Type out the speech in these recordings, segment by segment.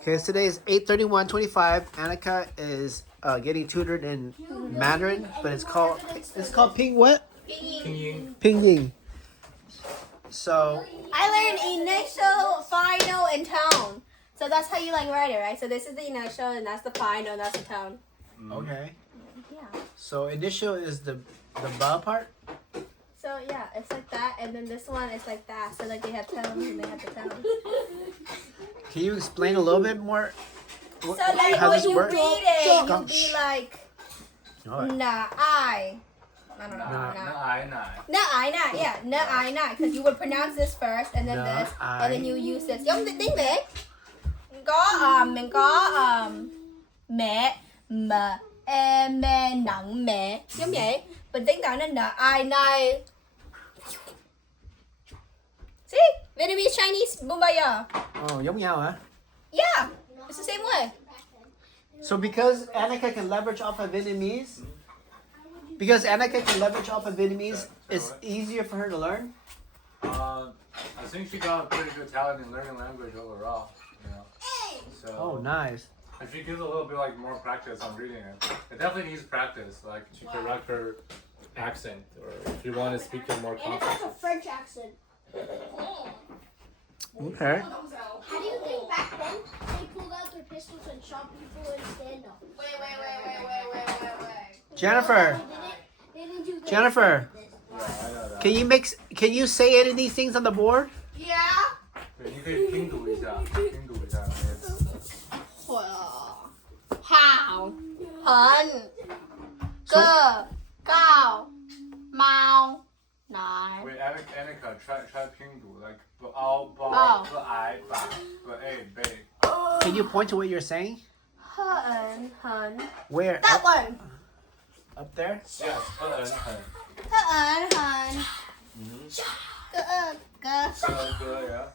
Okay, so today is 8/31/25. Annika is getting tutored in Mandarin, but it's called Ping what? Pinyin. Pinyin. So I learned initial, final, and tone. So that's how you like write it, right? So this is the initial, and that's the final, and that's the tone. okay. Yeah. So initial is the ba part. So yeah, it's like that, and then this one is like that. So like they have tones and they have the tones. Can you explain a little bit more? So like how when this you works? read it, Go. you'll be like, Alright. nah, I. I don't know. Nah. Nah. Yeah, nah. Because you would pronounce this first, and then Nah, this, I. and then you use this. Giống tiếng Việt. Mình có mẹ, mà, em, mẹ, nặng, mẹ. Giống vậy. Mình tiếng Tàu nên là ai, này. See? Vietnamese, Chinese, Bombaya. Giống nhau hả? Yeah, it's the same way. So because Annika can leverage off of Vietnamese, it's easier for her to learn. I think she got a pretty good talent in learning language overall. You know. So. Oh, nice. If she gives a little bit like more practice on reading it definitely needs practice. Like to correct her accent, or if you want to speak in more And it's confidence. like a French accent. Okay. How do you think back then they pulled out their pistols and shot people in stand-up? Wait. Jennifer, They didn't do this. Jennifer, Yeah, I know that. can you say any of these things on the board? Yeah. 对，你可以拼读一下，拼读一下那些词。 Hào, hận, cơ, cao, mau, nải. Wait, Annika, try 拼读 like 不凹不哦凹不矮把不矮背。 Can you point to what you're saying? Hận, hận. Where? That one. Up there? Yes, 很很。 Hận, hận. Cơ, cơ. 哥呀，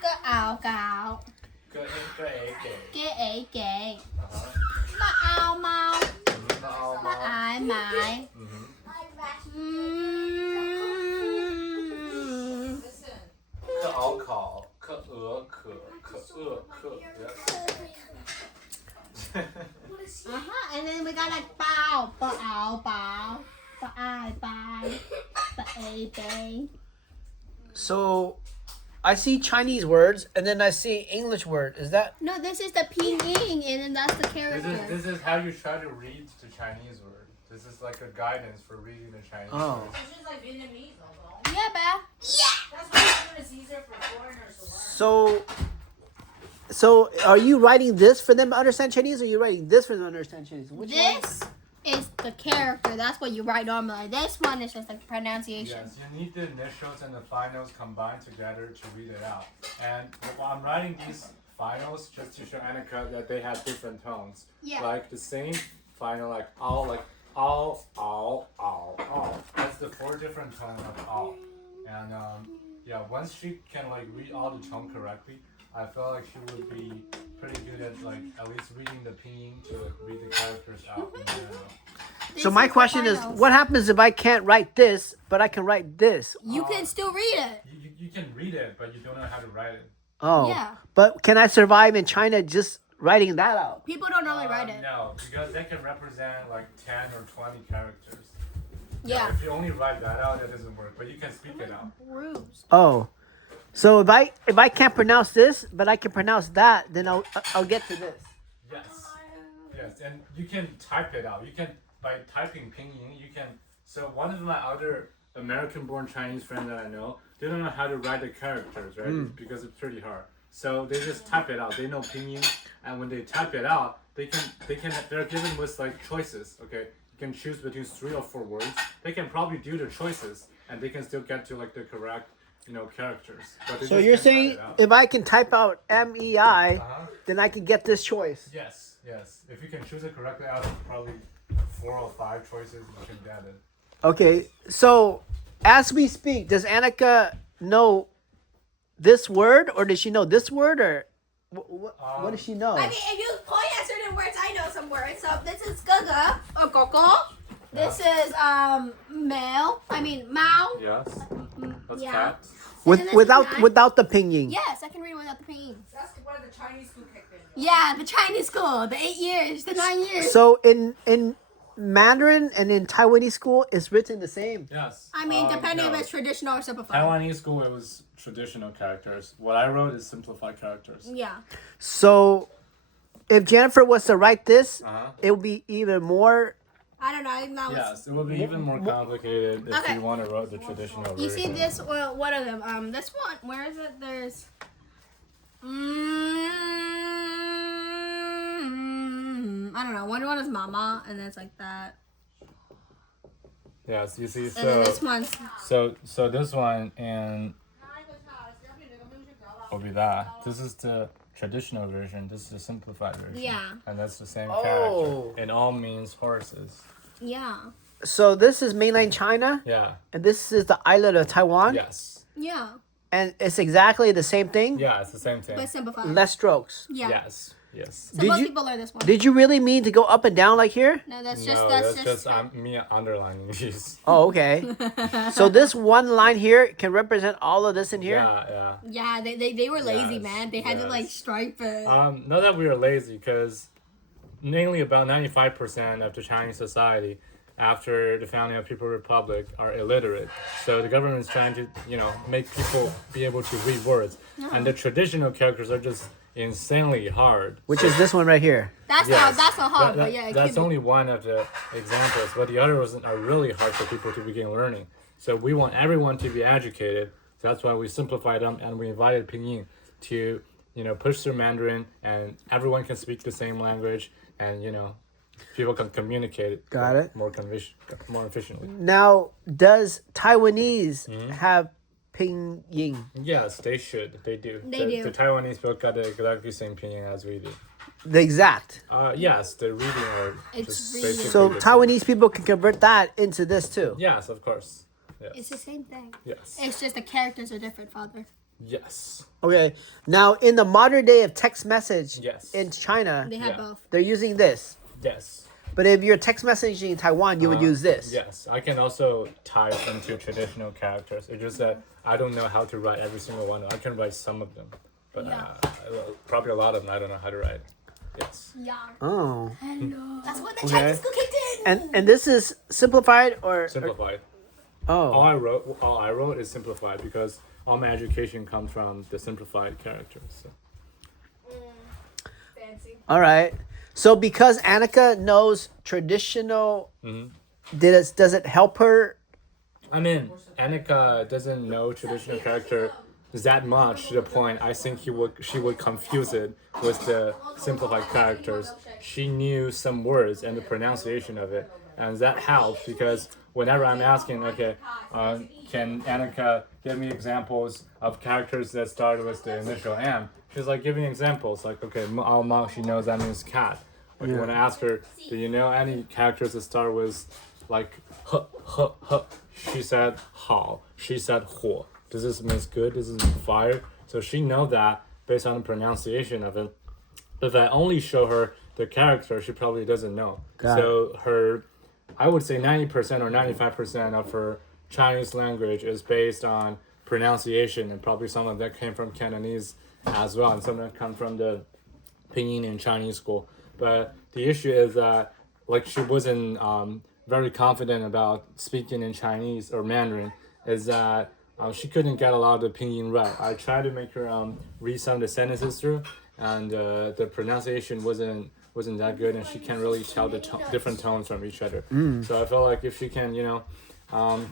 Cơ ảo, cạo. 哥 A 给。 Kế ế, kệ. 啊哈。 Má ao, mau. 那凹 Má 吗？ ải, mải. 嗯哼。 可熬考，可鹅可饿可。And then we got like bao, bao ảo, bao. Ba ai, bai. Ba ê, bê. So I see Chinese words and then I see English word. Is that? No, this is the pinyin, and then that's the character. This is how you try to read the Chinese word. This is like a guidance for reading the Chinese Oh. words. It's just like Vietnamese, though. Yeah, ba. That's why it's easier for foreigners to learn. So are you writing this for them to understand Chinese, or are you writing this for them to understand Chinese? Which one? This is the character. That's what you write normally. This one is just like pronunciation. Yes, you need the initials and the finals combined together to read it out. And while I'm writing these finals, just to show Annika that they have different tones. Yeah. Like the same final, like all, all. That's the 4 different tones of all. And yeah, once she can like read all the tone correctly, I feel like she would be pretty good at like at least reading the pinyin to read the characters out in general. So my question is, what happens if I can't write this, but I can write this? You can still read it. You can read it, but you don't know how to write it. Oh. Yeah. But can I survive in China just writing that out? People don't normally write it. No, because they can represent like 10 or 20 characters. Yeah. If you only write that out, that doesn't work. But you can speak it out. Bruise. Oh. So if I can't pronounce this, but I can pronounce that, then I'll get to this. Yes. Yes, and you can type it out. You can by typing pinyin. You can. So one of my other American-born Chinese friends that I know, they don't know how to write the characters, right? Because it's pretty hard. So they just type it out. They know pinyin, and when they type it out, they're given with like choices. Okay, you can choose between 3 or 4 words. They can probably do the choices, and they can still get to like the correct, characters. But they So just you're can't type saying it out. if I can type out MEI, Uh-huh. then I can get this choice. Yes. If you can choose it correctly out of probably 4 or 5 choices, you can get it. Okay. So as we speak, does Annika know this word, or does she know this word, or what does she know? I mean, if you point at certain words, I know some words. So this is gaga or coco. This is male. I mean, mao. Yes. That's Yeah. cat. without the pinyin. Yes, I can read without the pinyin. That's why the Chinese school kicked in. Yeah, the Chinese school, the 8 years, the 9 years. So in Mandarin and in Taiwanese school, it's written the same. Yes. I mean, depending no. if it's traditional or simplified. Taiwanese school, it was traditional characters. What I wrote is simplified characters. Yeah. So if Jennifer was to write this, Uh-huh. it would be even more. I don't know. I think that was. Yes, it will be even more complicated if Okay. you want to write the traditional version. You see this? Well, what are them? This one. Where is it? There's. I don't know. One is mama, and then it's like that. Yes, you see, And then this so one's. so this one and will be that. This is the traditional version. This is the simplified version. Yeah. And that's the same Oh. character. It all means horses. Yeah. So this is mainland China, Yeah. and this is the island of Taiwan, Yes. Yeah. and it's exactly the same thing. Yeah, it's the same thing. But simplified. Less strokes. Yeah. Yes. Yes. So Did most you- people learn this one. Did you really mean to go up and down like here? No, that's No, just that's just me underlining these. Oh, okay. So this one line here can represent all of this in here. Yeah, Yeah, they were lazy, Yes, man. They had to like yes. stripe it. Not that we are lazy, because mainly about 95% of the Chinese society after the founding of People's Republic are illiterate. So the government is trying to, make people be able to read words. And the traditional characters are just insanely hard. Which is this one right here. That's Yes. not hard, That- but yeah, it that's could be. only one of the examples, but the other ones are really hard for people to begin learning. So we want everyone to be educated. So that's why we simplified them and we invited Pinyin to, push through Mandarin, and everyone can speak the same language, and people can communicate. Got it. more efficiently. Now, does Taiwanese Mm-hmm. have pinyin? Yes, they should. They do. They do. The Taiwanese people got the exactly same Pinyin as we do. The exact. Yes, the reading are It's just really- basically So the same. Taiwanese people can convert that into this too. Yes, of course. Yes. It's the same thing. Yes. It's just the characters are different, Father. Yes. Okay. Now, in the modern day of text message Yes. in China, They have Yeah. both. they're using this. Yes. But if you're text messaging in Taiwan, you would use this. Yes, I can also type into traditional characters. It's just that I don't know how to write every single one. I can write some of them, but Yeah. probably a lot of them I don't know how to write. Yes. Yeah. Oh. That's what the Okay. Chinese school kicked in. And this is simplified or Simplified. oh. All I wrote is simplified because all my education comes from the simplified characters. So. Fancy. All right. So because Annika knows traditional, Mm-hmm. does it help her? I mean, Annika doesn't know traditional character that much to the point I think she would confuse it with the simplified characters. She knew some words and the pronunciation of it, and that helps because whenever I'm asking, okay, can Annika give me examples of characters that start with the initial M? She's like giving examples, like, okay, Mao Mao, she knows that means cat. Like when I ask her, do you know any characters that start with like h, h, h? She said hao. She said huo. Does this mean good? Does this mean fire? So she knows that based on the pronunciation of it. But if I only show her the character, she probably doesn't know. Got So her, I would say 90% or 95% of her Chinese language is based on pronunciation, and probably some of that came from Cantonese as well, and some of that come from the Pinyin in Chinese school. But the issue is that, like, she wasn't very confident about speaking in Chinese or Mandarin, is that she couldn't get a lot of the pinyin right. I tried to make her read some of the sentences through, and the pronunciation wasn't that good, and she can't really tell the different tones from each other. So I felt like if she can,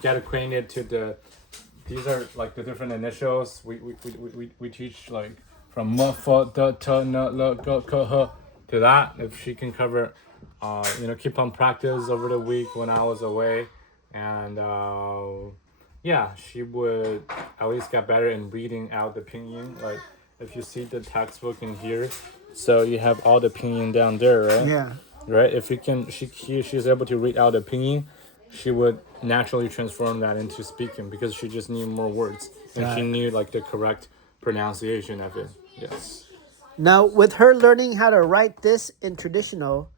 get acquainted to these are like the different initials. We teach like from m, f, d, t, n, l, g, k, h to that. If she can cover, keep on practice over the week when I was away, and yeah, she would at least get better in reading out the pinyin. Like if you see the textbook in here, so you have all the pinyin down there, right? Yeah. Right. If you can, she's able to read out the pinyin, she would naturally transform that into speaking because she just knew more words and she knew like the correct pronunciation of it. Yes. Now, with her learning how to write this in traditional,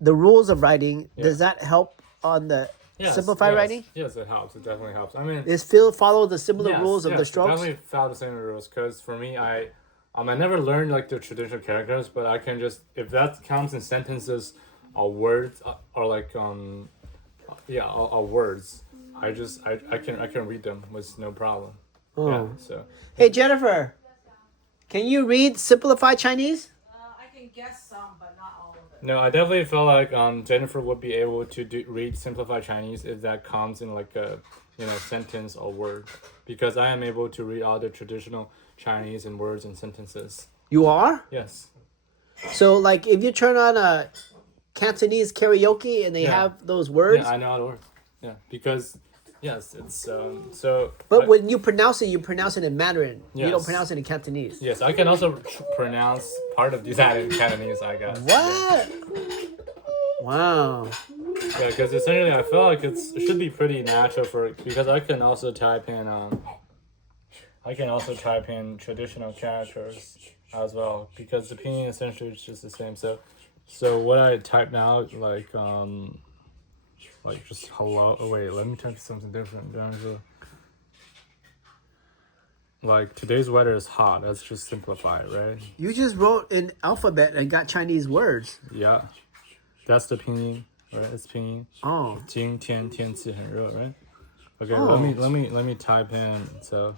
the rules of writing, does that help on the Yes, Simplified yes, writing? Yes, it helps. It definitely helps. I mean, Is Phil follow the similar yes, rules of the yes, strokes? definitely follow the same rules. Because for me, I never learned like the traditional characters, but I can just if that counts in sentences or words or like or words, I can read them with no problem. Oh. Yeah. So Hey Jennifer, can you read simplified Chinese? I can guess some, but not all of it. no, I definitely feel like Jennifer would be able to read simplified Chinese if that comes in like a sentence or word, because I am able to read all the traditional Chinese and words and sentences. You are? Yes. So like if you turn on a Cantonese karaoke and they Yeah. have those words, Yeah, I know how to work. Yeah, because yes, it's so. but when you pronounce it in Mandarin. You don't Yes. pronounce it in Cantonese. Yes, I can also pronounce part of these in Cantonese, I guess. What? Wow. Yeah, because essentially I feel like it should be pretty natural because I can also type in traditional characters as well, because the pinyin essentially is just the same. So what I type now like just hello. Oh wait, let me type something different. Like today's weather is hot. That's just simplified, right? You just wrote an alphabet and got Chinese words. Yeah, that's the pinyin, right? It's pinyin. Oh. 今天天气很热, right? Okay, Oh. let me type in. So,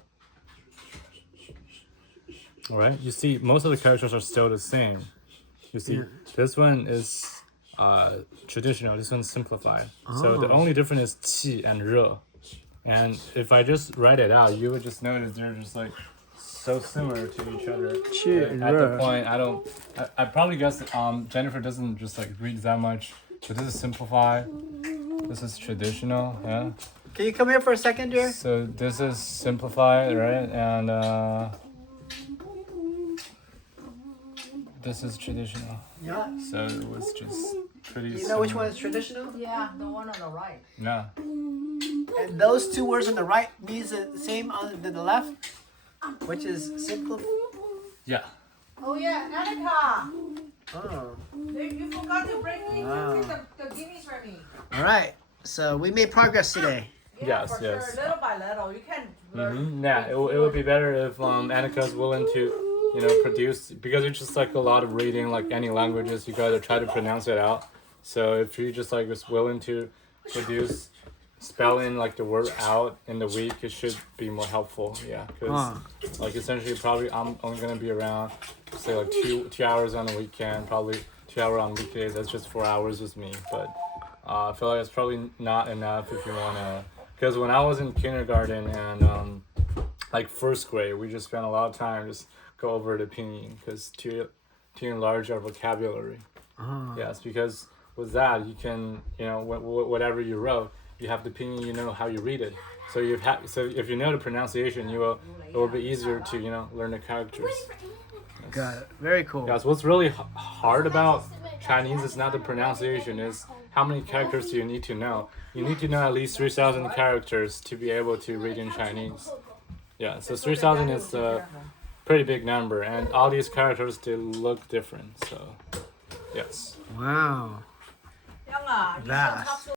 all right, you see, most of the characters are still the same. You see, this one is traditional. This one's simplified. So the only difference is 气 and 热. And if I just write it out, you would just notice they're just like so similar to each other. 气 and At the 热. point, I probably guess that, Jennifer doesn't just like read that much. So this is simplified. This is traditional, yeah. Can you come here for a second, dear? So this is simplified, right? And this is traditional. Yeah. So it was just pretty. You know which one is traditional? Yeah, the one on the right. No. And those two words on the right means the same on the left, which is simple. Yeah. Oh yeah, Annika, Oh. you forgot to bring me Wow. the guineas for me. All right. So we made progress today. Yeah, Yes, for yes. sure. Little by little, you can learn. Yeah, it would be better if Annika's willing to produce, because it's just like a lot of reading, like any languages, you gotta try to pronounce it out. So if you just like is willing to produce spelling like the word out in the week, it should be more helpful. Yeah, because like essentially probably I'm only gonna be around, say like two hours on the weekend, probably 2 hours on weekdays. That's just 4 hours with me, but I feel like it's probably not enough if you wanna. Because when I was in kindergarten and like first grade, we just spent a lot of time just go over the pinyin, because to enlarge our vocabulary. Yes, because with that you can, whatever you wrote, you have the pinyin, you know how you read it. So so if you know the pronunciation, it will be easier to learn the characters. Got it. Very cool. Guys, what's really hard about Chinese is not the pronunciation, is how many characters do you need to know. You need to know at least 3,000 characters to be able to read in Chinese. Yeah, so 3,000 is a pretty big number, and all these characters, they look different. So, yes. Wow. Young, you should Vast. talk to